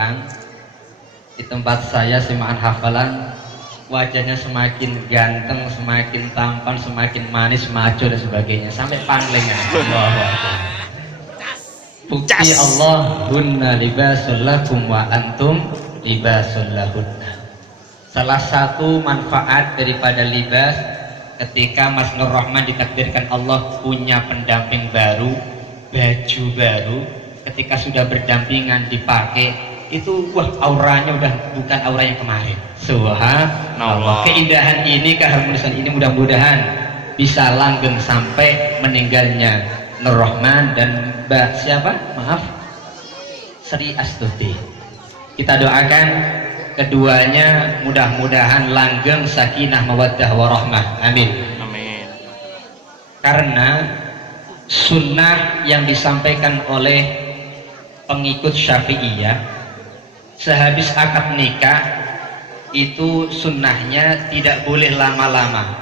Quran. Di tempat saya simaan hafalan, wajahnya semakin ganteng, semakin tampan, semakin manis, maco dan sebagainya, sampai panglengan. Bukti Allah, hunna libasul lakum wa antum libasul lahunna. Salah satu manfaat daripada libas, ketika Mas Nur Rahman ditakdirkan Allah punya pendamping baru, baju baru, ketika sudah berdampingan dipakai, itu wah, auranya udah bukan aura yang kemarin. Subhanallah. Keindahan ini, keharmonisan ini mudah-mudahan bisa langgeng sampai meninggalnya Nur Rahman dan Mbak siapa? Maaf, Sri Astuti. Kita doakan keduanya mudah-mudahan langgeng sakinah mawaddah warahmah. Amin. Amin. Karena sunnah yang disampaikan oleh pengikut Syafi'iyah sehabis akad nikah itu sunnahnya tidak boleh lama-lama.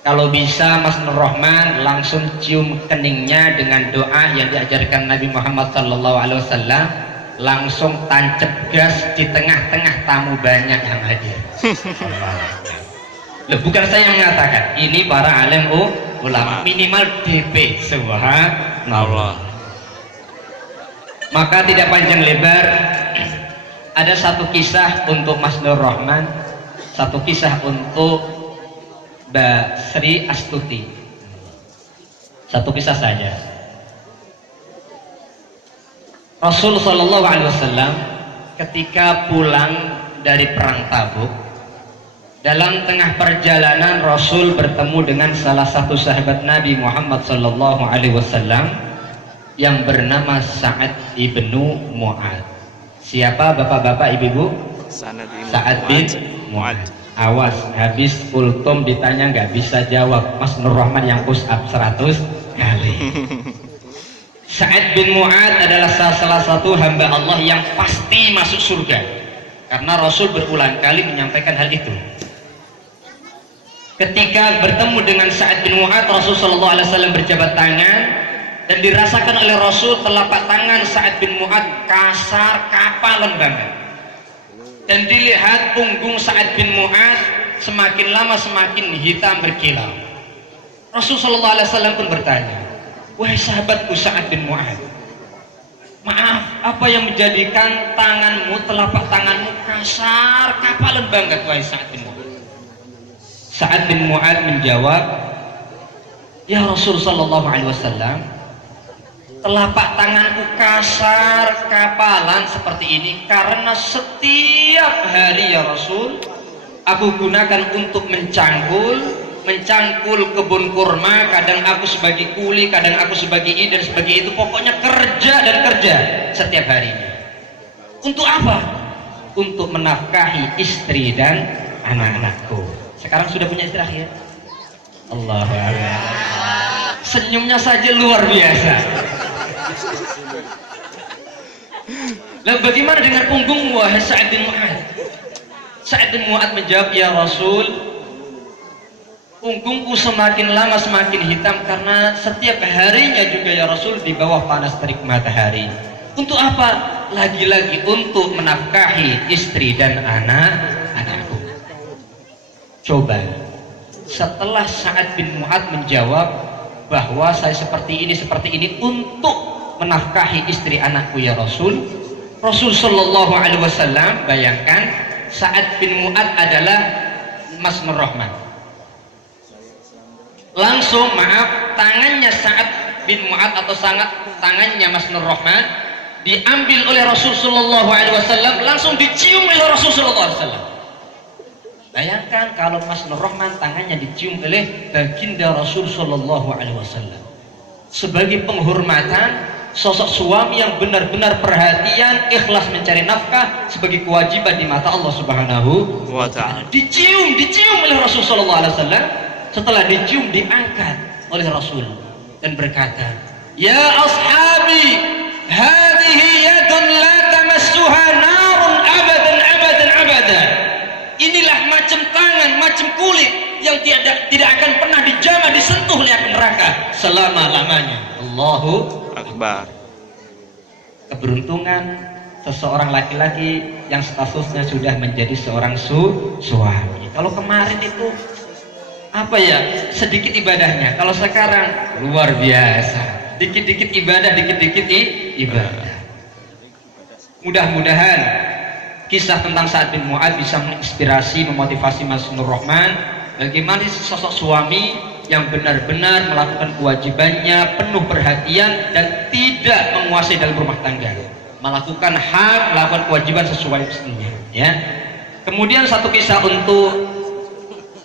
Kalau bisa Mas Nur Rahman langsung cium keningnya dengan doa yang diajarkan Nabi Muhammad SAW, langsung tancap gas di tengah-tengah tamu banyak yang hadir. Loh, bukan saya yang mengatakan, ini para alim ulama, minimal DP. Subhanallah. Maka tidak panjang lebar, ada satu kisah untuk Mas Nur Rahman, satu kisah untuk Mbak Sri Astuti. Satu kisah saja. Rasul Shallallahu Alaihi Wasallam ketika pulang dari perang Tabuk, dalam tengah perjalanan Rasul bertemu dengan salah satu sahabat Nabi Muhammad Shallallahu Alaihi Wasallam yang bernama Sa'ad ibnu Mu'ad. Siapa bapak-bapak, ibu-ibu? Sa'ad bin Mu'ad. Awas, habis kultum ditanya nggak bisa jawab. Mas Nur Rahman yang push up 100 kali. Sa'ad bin Mu'ad adalah salah satu hamba Allah yang pasti masuk surga, karena Rasul berulang kali menyampaikan hal itu. Ketika bertemu dengan Sa'ad bin Mu'ad, Rasul SAW berjabat tangan, dan dirasakan oleh Rasul telapak tangan Sa'ad bin Mu'ad kasar, kapalan banget. Dan dilihat punggung Sa'ad bin Mu'ad semakin lama semakin hitam berkilau. Rasul SAW pun bertanya, wahai sahabatku Sa'ad bin Mu'ad, maaf, apa yang menjadikan tanganmu, telapak tanganmu kasar, kapalan banget wahai Sa'ad bin Mu'ad? Sa'ad bin Mu'ad menjawab, ya Rasul SAW, telapak tanganku kasar, kapalan seperti ini karena setiap hari ya Rasul aku gunakan untuk mencangkul kebun kurma. Kadang aku sebagai kuli, kadang aku sebagai ini dan sebagai itu, pokoknya kerja dan kerja setiap harinya. Untuk apa? Untuk menafkahi istri dan anak-anakku. Sekarang sudah punya istri akhir. Allahu Akbar. Senyumnya saja luar biasa. Lalu bagaimana dengan punggungmu wahai Sa'ad bin Mu'ad? Sa'ad bin Mu'ad menjawab, ya Rasul, punggungku semakin lama semakin hitam karena setiap harinya juga ya Rasul di bawah panas terik matahari. Untuk apa? Lagi-lagi untuk menafkahi istri dan anak-anakku. Coba setelah Sa'ad bin Mu'ad menjawab bahwa saya seperti ini untuk menafkahi istri anakku ya Rasul, Rasul Shallallahu Alaihi Wasallam, bayangkan Sa'ad bin Mu'ad adalah Mas Nur Rahman. Langsung tangannya Sa'ad bin Mu'ad atau tangannya Mas Nur Rahman diambil oleh Rasul Shallallahu Alaihi Wasallam, langsung dicium oleh Rasul Shallallahu Alaihi Wasallam. Bayangkan kalau Mas Nur Rahman tangannya dicium oleh baginda Rasul Shallallahu Alaihi Wasallam. Sebagai penghormatan, sosok suami yang benar-benar perhatian, ikhlas mencari nafkah sebagai kewajiban di mata Allah Subhanahu wa Ta'ala. Dicium oleh Rasul Shallallahu Alaihi Wasallam. Setelah dicium, diangkat oleh Rasul dan berkata, ya ashabi, hadhihi yadun la tamassuha narun abadan. Inilah macam tangan, macam kulit yang tidak akan pernah dijamah, disentuh oleh api neraka selama-lamanya. Allahu Akbar. Keberuntungan seseorang laki-laki yang statusnya sudah menjadi seorang suami. Kalau kemarin itu apa ya, sedikit ibadahnya. Kalau sekarang luar biasa, dikit-dikit ibadah, dikit-dikit ibadah. Mudah-mudahan kisah tentang Sa'ad bin Mu'adz bisa menginspirasi, memotivasi Mas Nur Rahman bagaimana sosok suami yang benar-benar melakukan kewajibannya, penuh perhatian dan tidak menguasai dalam rumah tangga, melakukan hak, melakukan kewajiban sesuai mestinya, ya. Kemudian satu kisah untuk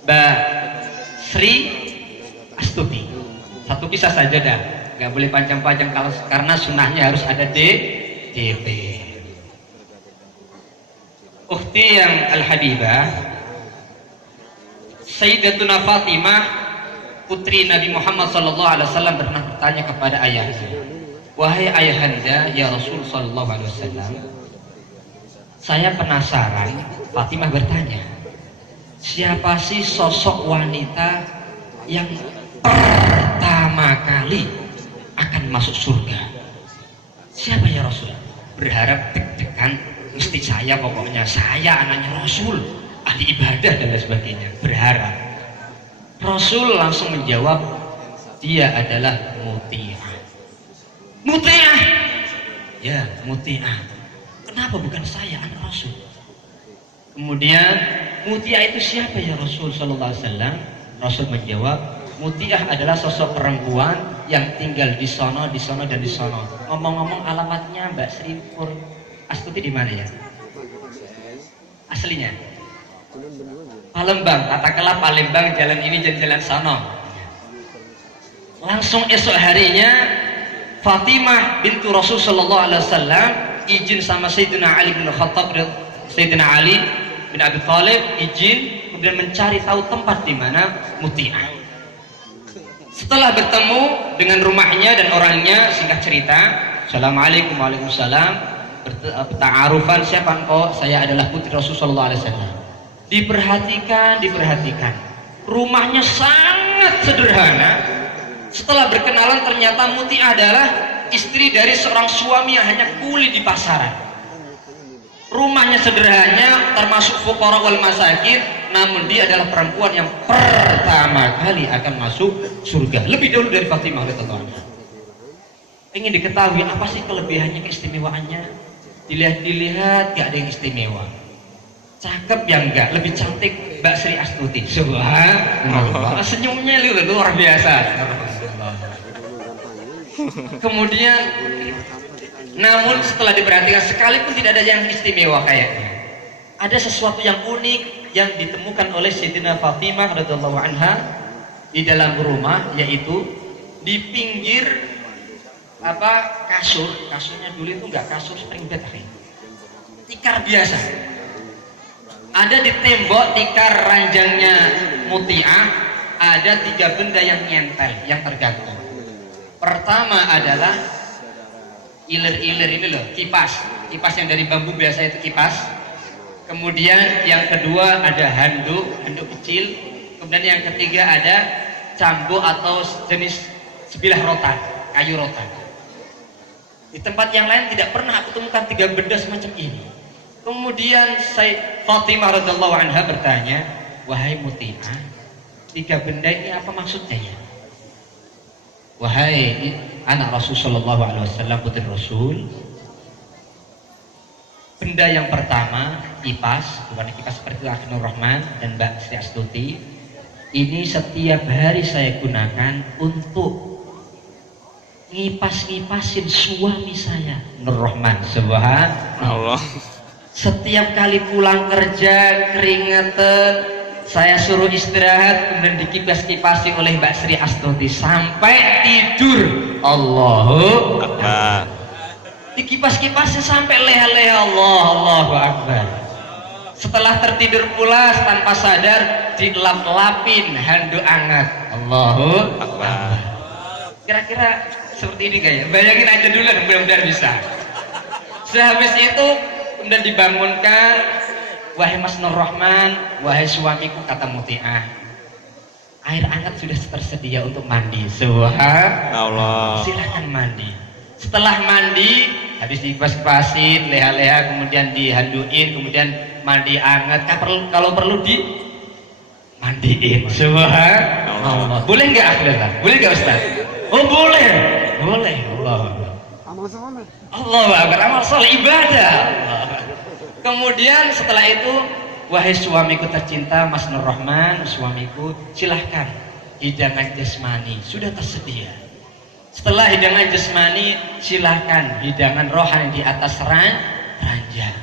Mbak Sri Astuti, satu kisah saja dah, nggak boleh panjang-panjang karena sunnahnya harus ada DP. Ukhti yang Al-Habibah, Sayyidatuna Fatimah putri Nabi Muhammad SAW pernah bertanya kepada ayahnya, wahai ayahanda ya Rasul SAW, saya penasaran. Fatimah bertanya, siapa sih sosok wanita yang pertama kali akan masuk surga? Siapa ya Rasul? Berharap deg-degan, mesti saya, pokoknya saya anaknya Rasul, ahli ibadah dan lain sebagainya, berharap. Rasul langsung menjawab, dia adalah Muti'ah. Muti'ah? Ya, Muti'ah. Kenapa bukan saya, anak Rasul? Kemudian, Muti'ah itu siapa ya Rasul Sallallahu Alaihi Wasallam? Rasul menjawab, Muti'ah adalah sosok perempuan yang tinggal di sono, di sono, dan di sono. Ngomong-ngomong, alamatnya Mbak Sri Astuti di mana ya? Aslinya? Palembang, katakanlah Palembang, jalan ini dan jalan sono. Langsung esok harinya Fatimah bintu Rasul Sallallahu Alaihi Wasallam izin sama Sayyidina Ali bin Khattab, Sayyidina Ali bin Abi Thalib izin, kemudian mencari tahu tempat di mana Muti'ah. Setelah bertemu dengan rumahnya dan orangnya, singkat cerita, Assalamualaikum, waalaikumsalam, berta'arufan, siapa engkau? Saya adalah putri Rasul Sallallahu Alaihi Wasallam. Diperhatikan, rumahnya sangat sederhana. Setelah berkenalan, ternyata Muti'ah adalah istri dari seorang suami yang hanya kuli di pasaran. Rumahnya sederhana, termasuk fuqara wal masakin, namun dia adalah perempuan yang pertama kali akan masuk surga, lebih dahulu dari Fatimah radhiyallahu anha. Ingin diketahui apa sih kelebihannya, keistimewaannya? Dilihat gak ada yang istimewa. Cakep yang enggak, lebih cantik Mbak Sri Astuti. Subhanallah, senyumnya luar biasa. Kemudian, namun setelah diperhatikan, sekalipun tidak ada yang istimewa kayaknya, ada sesuatu yang unik yang ditemukan oleh Sayyidina Fatimah radhiyallahu anha di dalam rumah, yaitu di pinggir kasurnya dulu itu enggak kasur spring bed, tikar biasa. Ada di tembok tikar ranjangnya Muti'ah, ada 3 benda yang nyentel, yang tergantung. Pertama adalah iler-iler ini loh, kipas yang dari bambu biasa itu kipas. Kemudian yang kedua ada handuk kecil. Kemudian yang ketiga ada cambuk atau jenis sebilah rotan, kayu rotan. Di tempat yang lain tidak pernah aku temukan 3 benda semacam ini. Kemudian Fatimah radhiyallahu anha bertanya, wahai Muti'ah, 3 benda ini apa maksudnya ya? Wahai anak Rasul Sallallahu Alaihi Wasallam, putri Rasul, benda yang pertama kipas, bukan kipas seperti Akhi Nur Rahman dan Mbak Sri Astuti. Ini setiap hari saya gunakan untuk ngipas-ngipasin suami saya, Nur Rahman. Subhanallah. Setiap kali pulang kerja keringetan, saya suruh istirahat, kemudian dikipas-kipasi oleh Mbak Sri Astuti sampai tidur. Allahu Akbar. Dikipas-kipasi sampai leha-leha, Allahu Akbar. Setelah tertidur pulas tanpa sadar, dilap-lapin handuk hangat. Allahu Akbar. Kira-kira seperti ini kayak, bayangin aja dulu, mudah-mudahan bisa. Sehabis itu kemudian dibangunkan, wahai Mas Nur Rahman, wahai suamiku, kata Muti'ah, air hangat sudah tersedia untuk mandi. Subhanallah. Silahkan mandi. Setelah mandi, habis dikupas-kupasin, leha-leha, kemudian dihanduin, kemudian mandi anget. Kalau perlu mandiin. Subhanallah. Boleh nggak Ustaz? Boleh nggak Ustaz? Oh boleh. Boleh. Allah Akbar. Amal soleh, ibadah. Kemudian setelah itu, wahai suamiku tercinta Mas Nur Rahman, suamiku, silahkan hidangan jasmani sudah tersedia. Setelah hidangan jasmani, silahkan hidangan rohani di atas ranjang.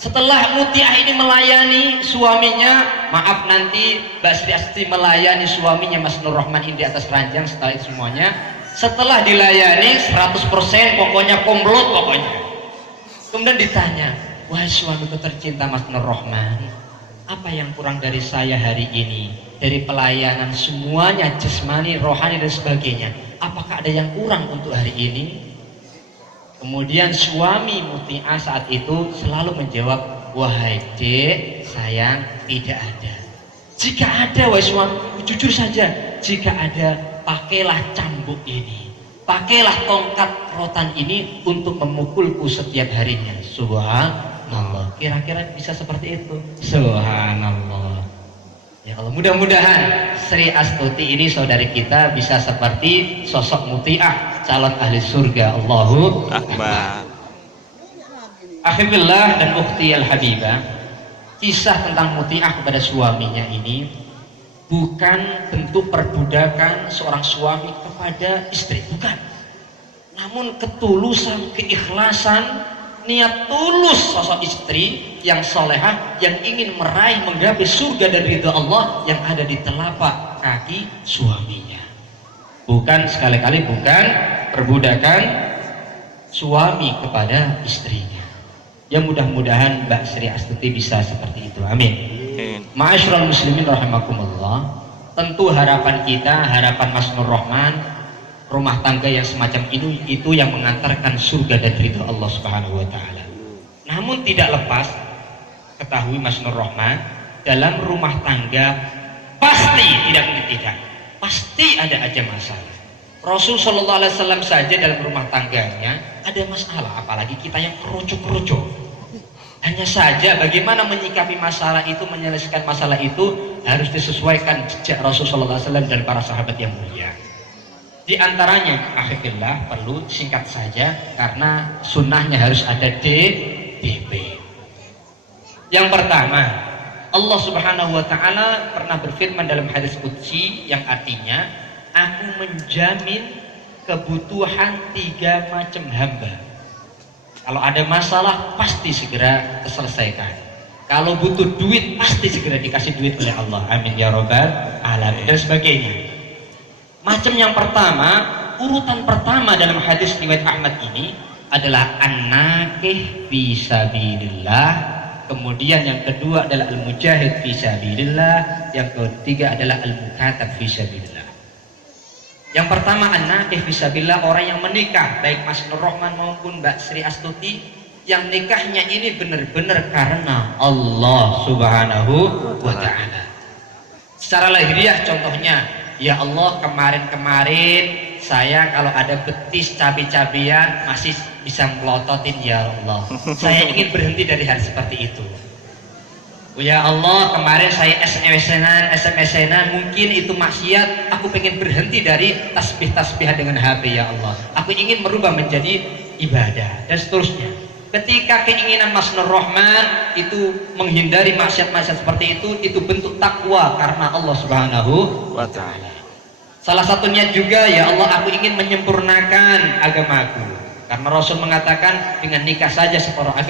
Setelah Mutiah ini melayani suaminya, maaf nanti Mbak Sri Asti melayani suaminya Mas Nur Rahman ini di atas ranjang. Setelah itu semuanya, setelah dilayani 100% pokoknya komplot pokoknya. Kemudian ditanya, wahai suamiku tercinta Mas Nur Rahman, apa yang kurang dari saya hari ini? Dari pelayanan semuanya, jasmani, rohani dan sebagainya, apakah ada yang kurang untuk hari ini? Kemudian suami Mutiah saat itu selalu menjawab, wahai dek, sayang, tidak ada. Jika ada, wahai suami, jujur saja, jika ada, pakailah cambuk ini, pakailah tongkat rotan ini untuk memukulku setiap harinya. Subhanallah. Kira-kira bisa seperti itu. Subhanallah. Ya Allah, mudah-mudahan Sri Astuti ini saudari kita bisa seperti sosok Mutiah, calon ahli surga. Allahu Akbar. Akhillah dan ukhti al-habibah, kisah tentang Mutiah kepada suaminya ini bukan bentuk perbudakan seorang suami kepada istri, bukan. Namun ketulusan, keikhlasan, niat tulus sosok istri yang solehah yang ingin meraih menggapai surga dan ridha Allah yang ada di telapak kaki suaminya. Bukan sekali-kali bukan perbudakan suami kepada istrinya. Ya mudah-mudahan Mbak Sri Astuti bisa seperti itu. Amin. Ma'asyiral muslimin rahimakumullah. Tentu harapan kita, harapan Mas Nur Rahman, rumah tangga yang semacam itu yang mengantarkan surga dan ridha Allah Subhanahu wa taala. Namun tidak lepas, ketahui Mas Nur Rahman, dalam rumah tangga pasti pasti ada aja masalah. Rasul sallallahu alaihi wasallam saja dalam rumah tangganya ada masalah, apalagi kita yang keroco-keroco. Hanya saja bagaimana menyikapi masalah itu, menyelesaikan masalah itu harus disesuaikan jejak Rasul sallallahu alaihi wasallam dan para sahabat yang mulia. Di antaranya, akhirnya perlu singkat saja karena sunnahnya harus ada DP. Yang pertama, Allah Subhanahu wa taala pernah berfirman dalam hadis qudsi yang artinya, aku menjamin kebutuhan 3 macam hamba. Kalau ada masalah pasti segera terselesaikan. Kalau butuh duit pasti segera dikasih duit oleh Allah. Amin ya rabbal alamin dan sebagainya. Macam yang pertama, urutan pertama dalam hadis riwayat Ahmad ini adalah an-nakih fi sabilillah, kemudian yang kedua adalah al-mujahid fi sabilillah, yang ketiga adalah al-mukatab fi sabilillah. Yang pertama an-nakih fi sabilillah, orang yang menikah, baik Mas Nur Rahman maupun Mbak Sri Astuti, yang nikahnya ini benar-benar karena Allah Subhanahu wa taala. Secara lahiriah contohnya, ya Allah, kemarin-kemarin saya kalau ada betis cabai-cabian masih bisa melototin, ya Allah. Saya ingin berhenti dari hal seperti itu. Ya Allah, kemarin saya SMS-an, mungkin itu maksiat, aku pengen berhenti dari tasbih-tasbihan dengan HP, ya Allah. Aku ingin merubah menjadi ibadah dan seterusnya. Ketika keinginan Mas Nur Rahman itu menghindari maksiat-maksiat seperti itu bentuk takwa karena Allah Subhanahu wa taala. Salah satunya juga, ya Allah, aku ingin menyempurnakan agamaku. Karena Rasul mengatakan dengan nikah saja separuh agama